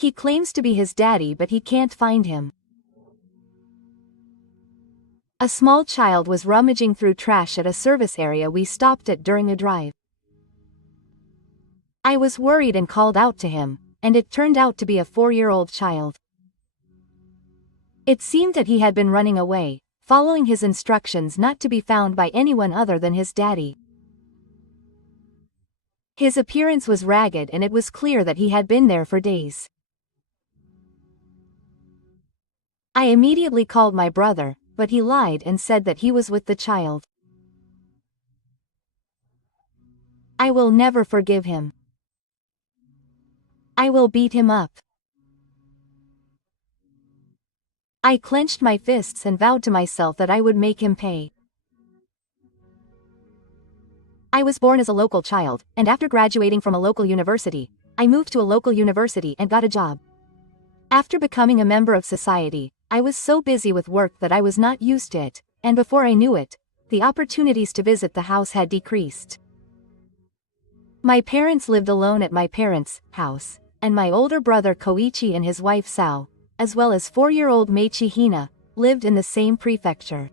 He claims to be his daddy, but he can't find him. A small child was rummaging through trash at a service area we stopped at during a drive. I was worried and called out to him, and it turned out to be a 4-year-old child. It seemed that he had been running away, following his instructions not to be found by anyone other than his daddy. His appearance was ragged and it was clear that he had been there for days. I immediately called my brother, but he lied and said that he was with the child. I will never forgive him. I will beat him up. I clenched my fists and vowed to myself that I would make him pay. I was born as a local child, and after graduating from a local university, I moved to a local university and got a job. After becoming a member of society, I was so busy with work that I was not used to it, and before I knew it, the opportunities to visit the house had decreased. My parents lived alone at my parents' house, and my older brother Koichi and his wife Sao, as well as 4-year-old Meichi Hina, lived in the same prefecture.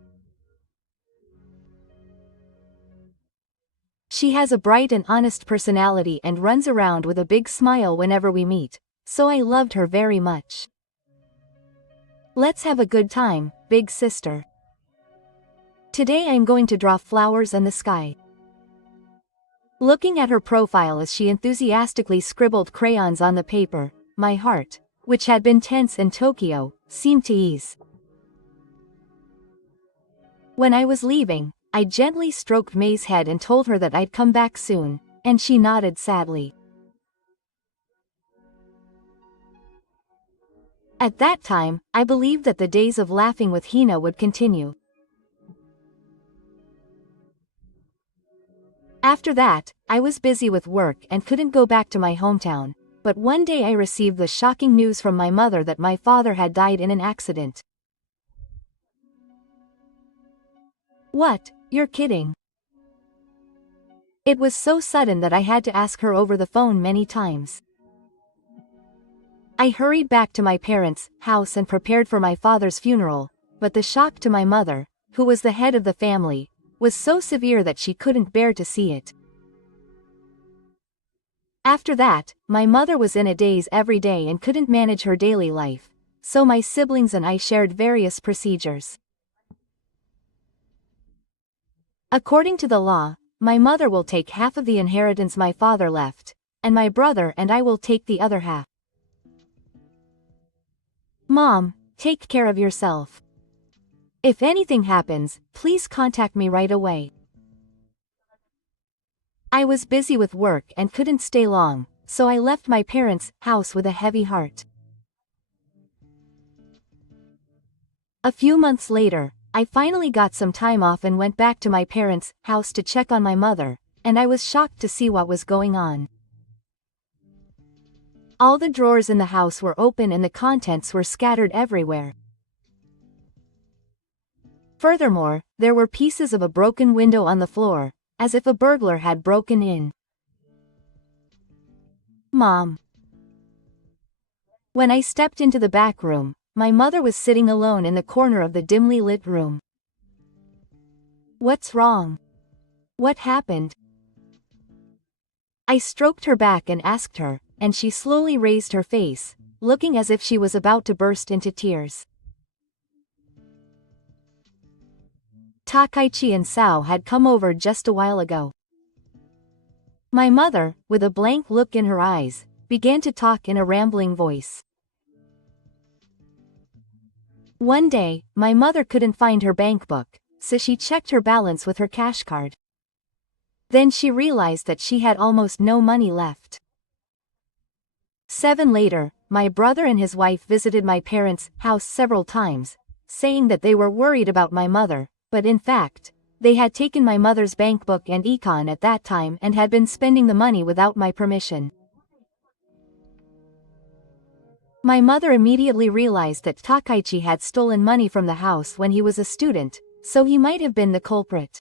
She has a bright and honest personality and runs around with a big smile whenever we meet, so I loved her very much. Let's have a good time, big sister. Today I'm going to draw flowers and the sky. Looking at her profile as she enthusiastically scribbled crayons on the paper, my heart, which had been tense in Tokyo, seemed to ease. When I was leaving, I gently stroked May's head and told her that I'd come back soon, and she nodded sadly. At that time, I believed that the days of laughing with Hina would continue. After that, I was busy with work and couldn't go back to my hometown, but one day I received the shocking news from my mother that my father had died in an accident. What? You're kidding. It was so sudden that I had to ask her over the phone many times. I hurried back to my parents' house and prepared for my father's funeral, but the shock to my mother, who was the head of the family, was so severe that she couldn't bear to see it. After that, my mother was in a daze every day and couldn't manage her daily life, so my siblings and I shared various procedures. According to the law, my mother will take half of the inheritance my father left, and my brother and I will take the other half. Mom, take care of yourself. If anything happens, please contact me right away. I was busy with work and couldn't stay long, so I left my parents' house with a heavy heart. A few months later, I finally got some time off and went back to my parents' house to check on my mother, and I was shocked to see what was going on. All the drawers in the house were open and the contents were scattered everywhere. Furthermore, there were pieces of a broken window on the floor, as if a burglar had broken in. Mom. When I stepped into the back room, my mother was sitting alone in the corner of the dimly lit room. What's wrong? What happened? I stroked her back and asked her, and she slowly raised her face, looking as if she was about to burst into tears. Takaichi and Sao had come over just a while ago. My mother, with a blank look in her eyes, began to talk in a rambling voice. One day, my mother couldn't find her bank book, so she checked her balance with her cash card. Then she realized that she had almost no money left. 7 later, my brother and his wife visited my parents' house several times, saying that they were worried about my mother, but in fact, they had taken my mother's bank book and econ at that time and had been spending the money without my permission. My mother immediately realized that Takaichi had stolen money from the house when he was a student, so he might have been the culprit.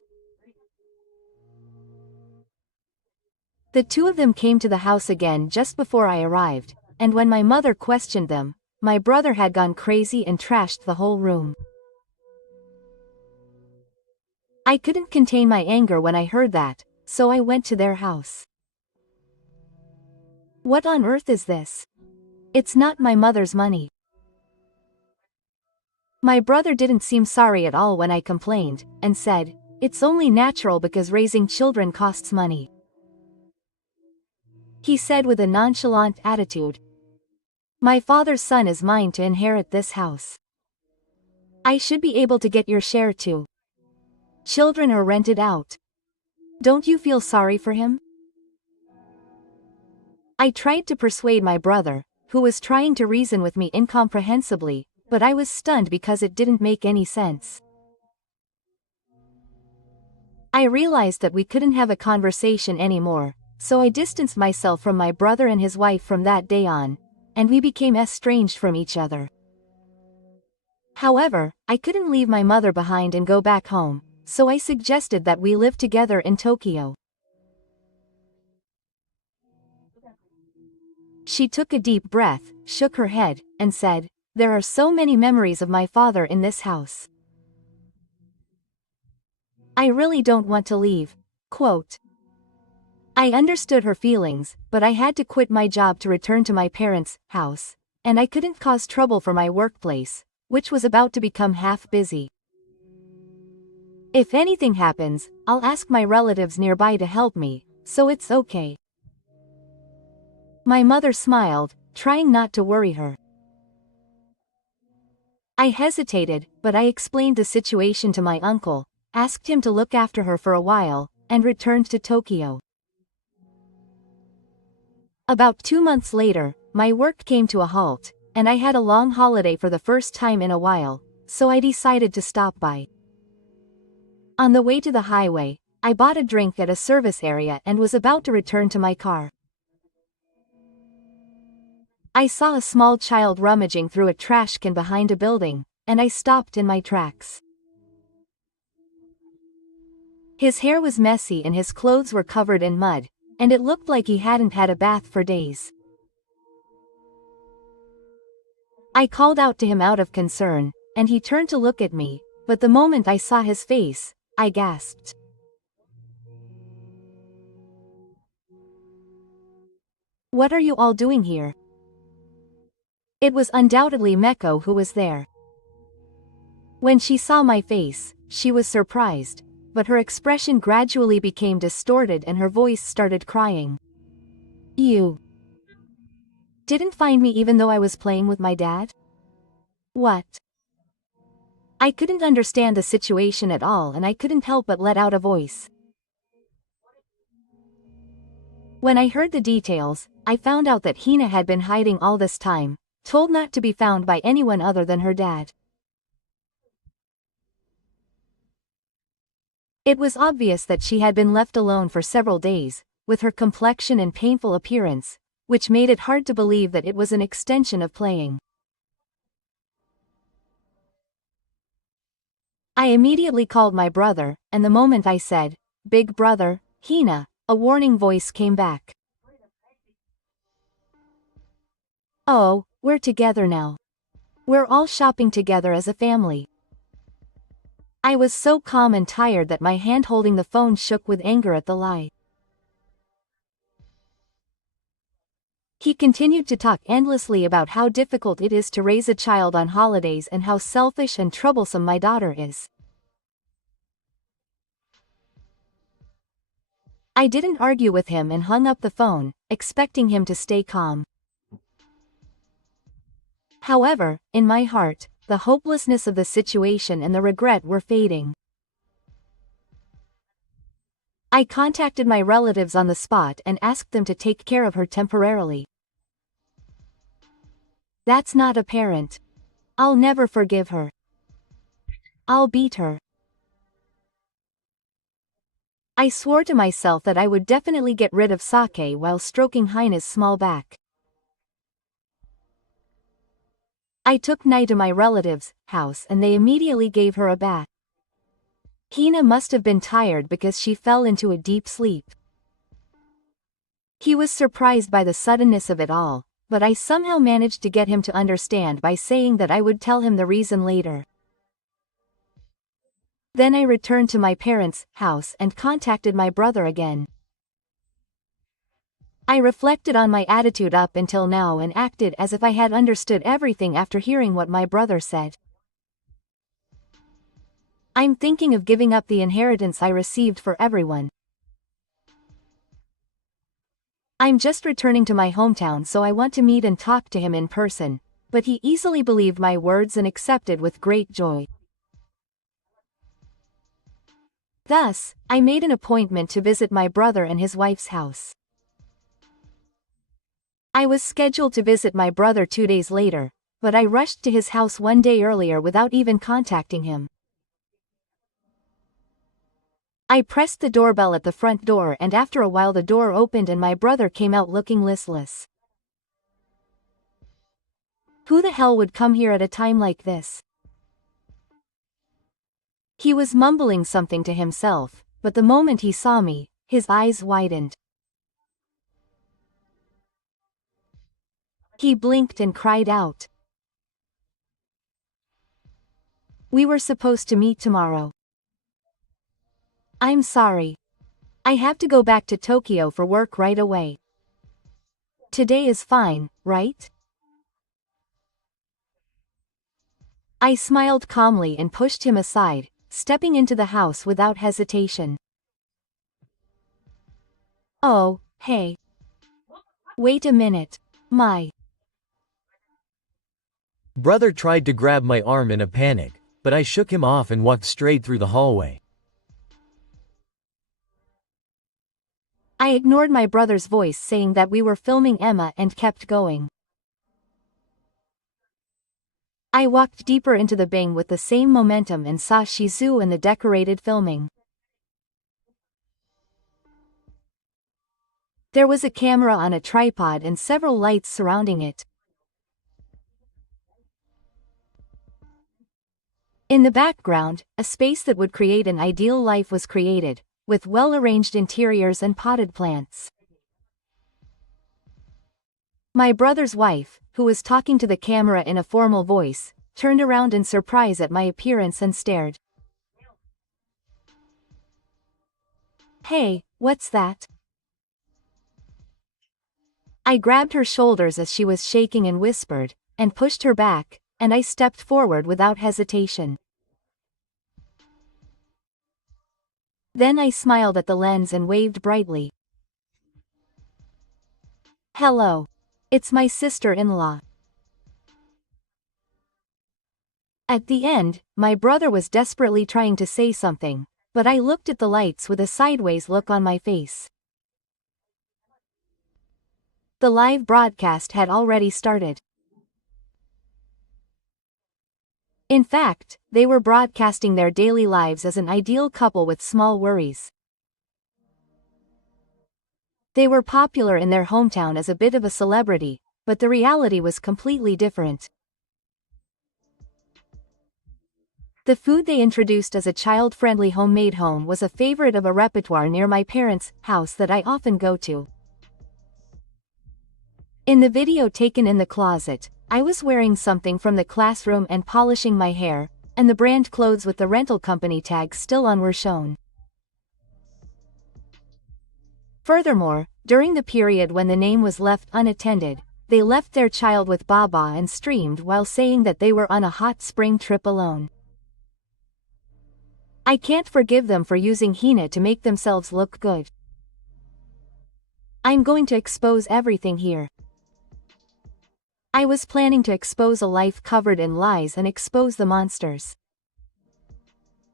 The two of them came to the house again just before I arrived, and when my mother questioned them, my brother had gone crazy and trashed the whole room. I couldn't contain my anger when I heard that, so I went to their house. What on earth is this? It's not my mother's money. My brother didn't seem sorry at all when I complained, and said, "It's only natural because raising children costs money." He said with a nonchalant attitude, "My father's son is mine to inherit this house. I should be able to get your share too. Children are rented out. Don't you feel sorry for him?" I tried to persuade my brother, who was trying to reason with me incomprehensibly, but I was stunned because it didn't make any sense. I realized that we couldn't have a conversation anymore, so I distanced myself from my brother and his wife from that day on, and we became estranged from each other. However, I couldn't leave my mother behind and go back home, so I suggested that we live together in Tokyo. She took a deep breath, shook her head, and said, "There are so many memories of my father in this house. I really don't want to leave." Quote. I understood her feelings, but I had to quit my job to return to my parents' house, and I couldn't cause trouble for my workplace, which was about to become half busy. If anything happens, I'll ask my relatives nearby to help me, so it's okay. My mother smiled, trying not to worry her. I hesitated, but I explained the situation to my uncle, asked him to look after her for a while, and returned to Tokyo. About 2 months later, my work came to a halt, and I had a long holiday for the first time in a while, so I decided to stop by. On the way to the highway, I bought a drink at a service area and was about to return to my car. I saw a small child rummaging through a trash can behind a building, and I stopped in my tracks. His hair was messy and his clothes were covered in mud, and it looked like he hadn't had a bath for days. I called out to him out of concern, and he turned to look at me, but the moment I saw his face, I gasped. "What are you all doing here?" It was undoubtedly Meko who was there. When she saw my face, she was surprised, but her expression gradually became distorted and her voice started crying. "You didn't find me even though I was playing with my dad? What?" I couldn't understand the situation at all and I couldn't help but let out a voice. When I heard the details, I found out that Hina had been hiding all this time, told not to be found by anyone other than her dad. It was obvious that she had been left alone for several days, with her complexion and painful appearance, which made it hard to believe that it was an extension of playing. I immediately called my brother, and the moment I said, "Big brother, Hina," a warning voice came back. "Oh, we're together now. We're all shopping together as a family." I was so calm and tired that my hand holding the phone shook with anger at the lie. He continued to talk endlessly about how difficult it is to raise a child on holidays and how selfish and troublesome my daughter is. I didn't argue with him and hung up the phone, expecting him to stay calm. However, in my heart, the hopelessness of the situation and the regret were fading. I contacted my relatives on the spot and asked them to take care of her temporarily. That's not a parent. I'll never forgive her. I'll beat her. I swore to myself that I would definitely get rid of Sake while stroking Hina's small back. I took Nai to my relative's house and they immediately gave her a bath. Hina must have been tired because she fell into a deep sleep. He was surprised by the suddenness of it all, but I somehow managed to get him to understand by saying that I would tell him the reason later. Then I returned to my parents' house and contacted my brother again. I reflected on my attitude up until now and acted as if I had understood everything after hearing what my brother said. I'm thinking of giving up the inheritance I received for everyone. I'm just returning to my hometown, so I want to meet and talk to him in person, but he easily believed my words and accepted with great joy. Thus, I made an appointment to visit my brother and his wife's house. I was scheduled to visit my brother 2 days later, but I rushed to his house 1 day earlier without even contacting him. I pressed the doorbell at the front door, and after a while the door opened and my brother came out looking listless. Who the hell would come here at a time like this? He was mumbling something to himself, but the moment he saw me, his eyes widened. He blinked and cried out. We were supposed to meet tomorrow. I'm sorry. I have to go back to Tokyo for work right away. Today is fine, right? I smiled calmly and pushed him aside, stepping into the house without hesitation. Oh, hey. Wait a minute. My brother tried to grab my arm in a panic, but I shook him off and walked straight through the hallway. I ignored my brother's voice saying that we were filming Emma and kept going. I walked deeper into the bang with the same momentum and saw Shizu and the decorated filming. There was a camera on a tripod and several lights surrounding it. In the background, a space that would create an ideal life was created, with well-arranged interiors and potted plants. My brother's wife, who was talking to the camera in a formal voice, turned around in surprise at my appearance and stared. Hey, what's that? I grabbed her shoulders as she was shaking and whispered, and pushed her back, and I stepped forward without hesitation. Then I smiled at the lens and waved brightly. Hello. It's my sister-in-law. At the end, my brother was desperately trying to say something, but I looked at the lights with a sideways look on my face. The live broadcast had already started. In fact, they were broadcasting their daily lives as an ideal couple with small worries. They were popular in their hometown as a bit of a celebrity, but the reality was completely different. The food they introduced as a child-friendly homemade home was a favorite of a repertoire near my parents' house that I often go to. In the video taken in the closet, I was wearing something from the classroom and polishing my hair, and the brand clothes with the rental company tag still on were shown. Furthermore, during the period when the name was left unattended, they left their child with Baba and streamed while saying that they were on a hot spring trip alone. I can't forgive them for using Hina to make themselves look good. I'm going to expose everything here. I was planning to expose a life covered in lies and expose the monsters.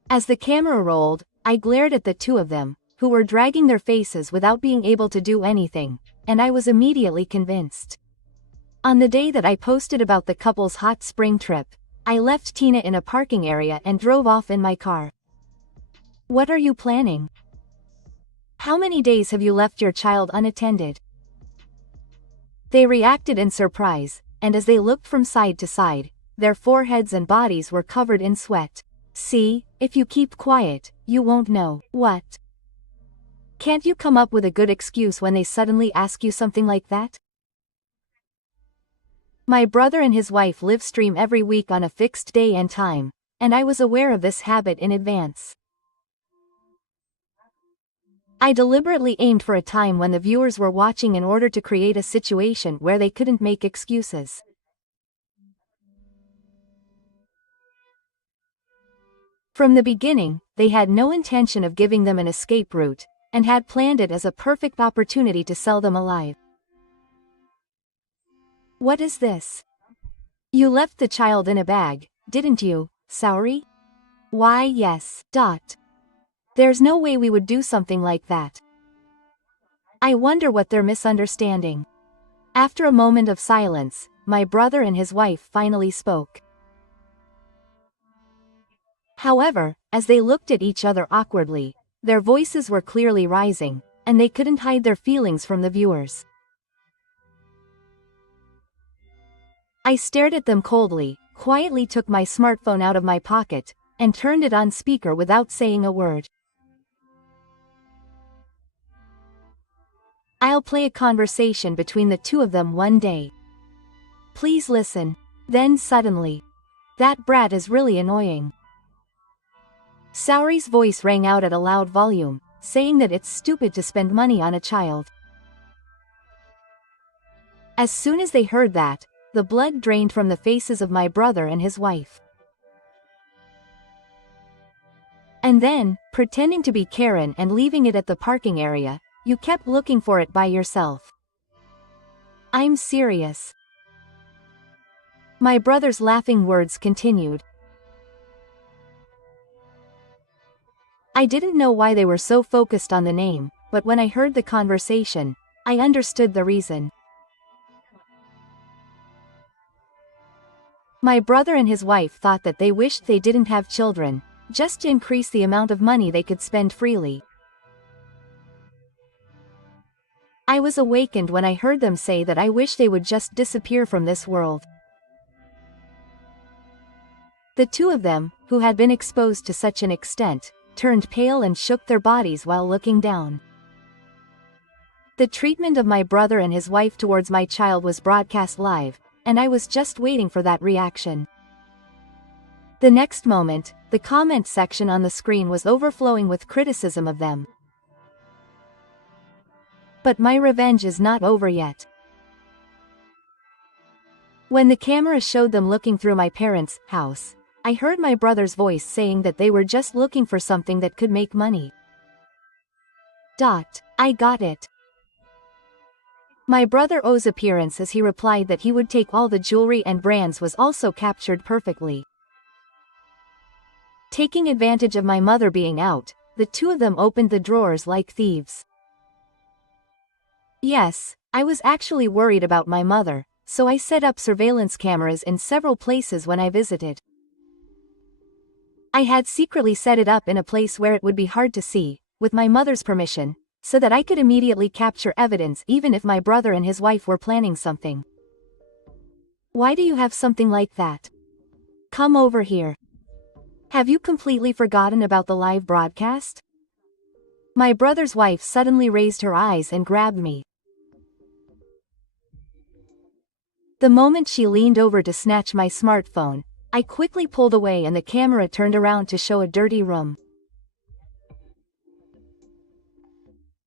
As the camera rolled, I glared at the two of them, who were dragging their faces without being able to do anything, and I was immediately convinced. On the day that I posted about the couple's hot spring trip, I left Tina in a parking area and drove off in my car. What are you planning? How many days have you left your child unattended? They reacted in surprise, and as they looked from side to side, their foreheads and bodies were covered in sweat. See, if you keep quiet, you won't know. What? Can't you come up with a good excuse when they suddenly ask you something like that? My brother and his wife live stream every week on a fixed day and time, and I was aware of this habit in advance. I deliberately aimed for a time when the viewers were watching in order to create a situation where they couldn't make excuses. From the beginning, they had no intention of giving them an escape route, and had planned it as a perfect opportunity to sell them alive. What is this? You left the child in a bag, didn't you, Saori? Why yes. There's no way we would do something like that. I wonder what they're misunderstanding. After a moment of silence, my brother and his wife finally spoke. However, as they looked at each other awkwardly, their voices were clearly rising, and they couldn't hide their feelings from the viewers. I stared at them coldly, quietly took my smartphone out of my pocket, and turned it on speaker without saying a word. I'll play a conversation between the two of them one day. Please listen. Then suddenly, that brat is really annoying. Saori's voice rang out at a loud volume, saying that it's stupid to spend money on a child. As soon as they heard that, the blood drained from the faces of my brother and his wife. And then, pretending to be Karen and leaving it at the parking area, you kept looking for it by yourself. I'm serious. My brother's laughing words continued. I didn't know why they were so focused on the name, but when I heard the conversation, I understood the reason. My brother and his wife thought that they wished they didn't have children, just to increase the amount of money they could spend freely. I was awakened when I heard them say that I wish they would just disappear from this world. The two of them, who had been exposed to such an extent, turned pale and shook their bodies while looking down. The treatment of my brother and his wife towards my child was broadcast live, and I was just waiting for that reaction. The next moment, the comment section on the screen was overflowing with criticism of them. But my revenge is not over yet. When the camera showed them looking through my parents' house, I heard my brother's voice saying that they were just looking for something that could make money. I got it. My brother O's appearance as he replied that he would take all the jewelry and brands was also captured perfectly. Taking advantage of my mother being out, the two of them opened the drawers like thieves. Yes, I was actually worried about my mother, so I set up surveillance cameras in several places when I visited. I had secretly set it up in a place where it would be hard to see, with my mother's permission, so that I could immediately capture evidence even if my brother and his wife were planning something. Why do you have something like that? Come over here. Have you completely forgotten about the live broadcast? My brother's wife suddenly raised her eyes and grabbed me. The moment she leaned over to snatch my smartphone, I quickly pulled away and the camera turned around to show a dirty room.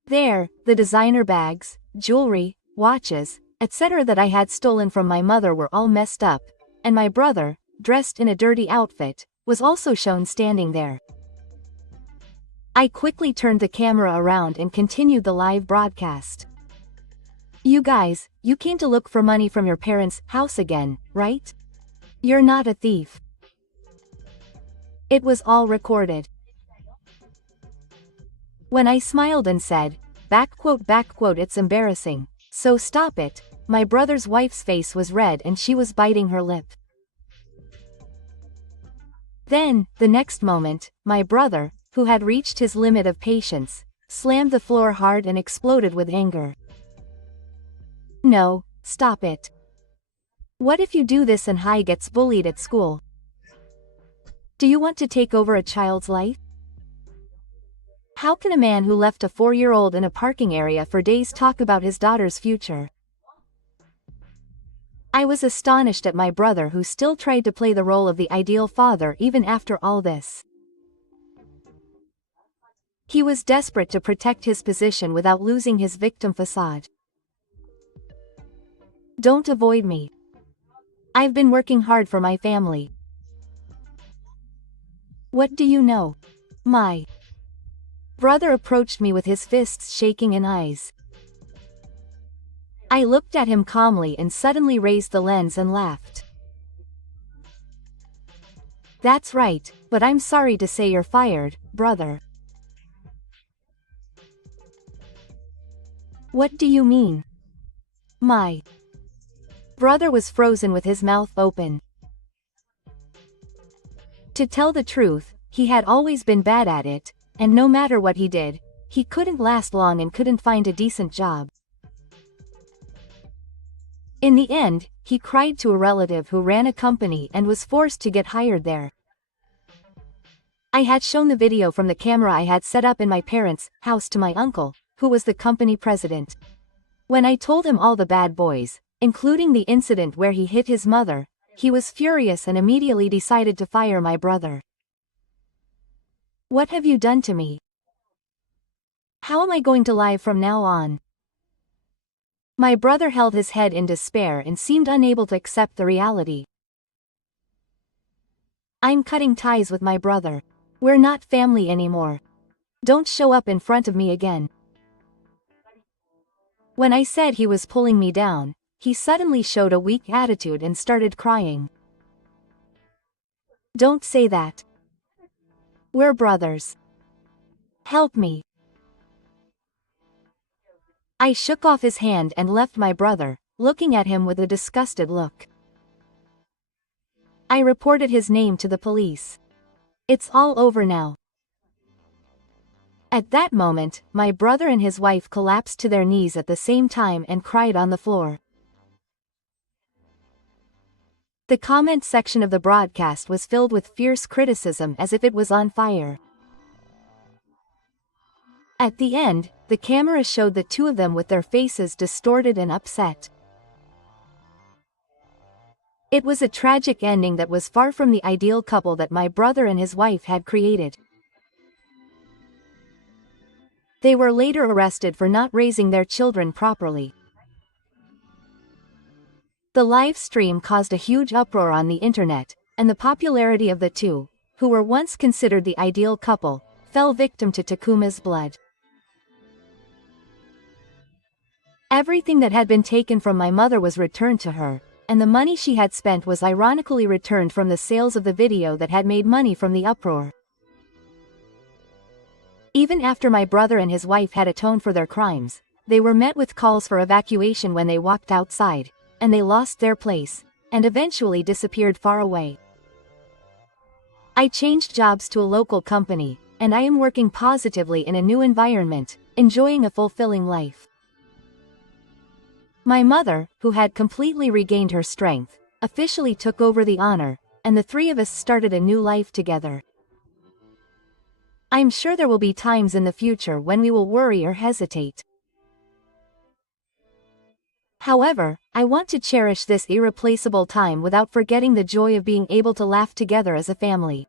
There, the designer bags, jewelry, watches, etc. that I had stolen from my mother were all messed up, and my brother, dressed in a dirty outfit, was also shown standing there. I quickly turned the camera around and continued the live broadcast. You guys, you came to look for money from your parents' house again, right? You're not a thief. It was all recorded. When I smiled and said, it's embarrassing, so stop it, my brother's wife's face was red and she was biting her lip. Then, the next moment, my brother, who had reached his limit of patience, slammed the floor hard and exploded with anger. No, stop it. What if you do this and Hai gets bullied at school? Do you want to take over a child's life? How can a man who left a 4-year-old in a parking area for days talk about his daughter's future? I was astonished at my brother who still tried to play the role of the ideal father even after all this. He was desperate to protect his position without losing his victim facade. Don't avoid me. I've been working hard for my family. What do you know? My brother approached me with his fists shaking and eyes. I looked at him calmly and suddenly raised the lens and laughed. That's right, but I'm sorry to say you're fired, brother. What do you mean? My brother was frozen with his mouth open. To tell the truth, he had always been bad at it, and no matter what he did, he couldn't last long and couldn't find a decent job. In the end, he cried to a relative who ran a company and was forced to get hired there. I had shown the video from the camera I had set up in my parents' house to my uncle, who was the company president. When I told him all the bad boys, including the incident where he hit his mother, he was furious and immediately decided to fire my brother. What have you done to me? How am I going to live from now on? My brother held his head in despair and seemed unable to accept the reality. I'm cutting ties with my brother. We're not family anymore. Don't show up in front of me again. When I said he was pulling me down, he suddenly showed a weak attitude and started crying. Don't say that. We're brothers. Help me. I shook off his hand and left my brother, looking at him with a disgusted look. I reported his name to the police. It's all over now. At that moment, my brother and his wife collapsed to their knees at the same time and cried on the floor. The comment section of the broadcast was filled with fierce criticism as if it was on fire. At the end, the camera showed the two of them with their faces distorted and upset. It was a tragic ending that was far from the ideal couple that my brother and his wife had created. They were later arrested for not raising their children properly. The live stream caused a huge uproar on the internet, and the popularity of the two, who were once considered the ideal couple, fell victim to Takuma's blood. Everything that had been taken from my mother was returned to her, and the money she had spent was ironically returned from the sales of the video that had made money from the uproar. Even after my brother and his wife had atoned for their crimes, they were met with calls for evacuation when they walked outside, and they lost their place, and eventually disappeared far away. I changed jobs to a local company, and I am working positively in a new environment, enjoying a fulfilling life. My mother, who had completely regained her strength, officially took over the honor, and the three of us started a new life together. I'm sure there will be times in the future when we will worry or hesitate. However, I want to cherish this irreplaceable time without forgetting the joy of being able to laugh together as a family.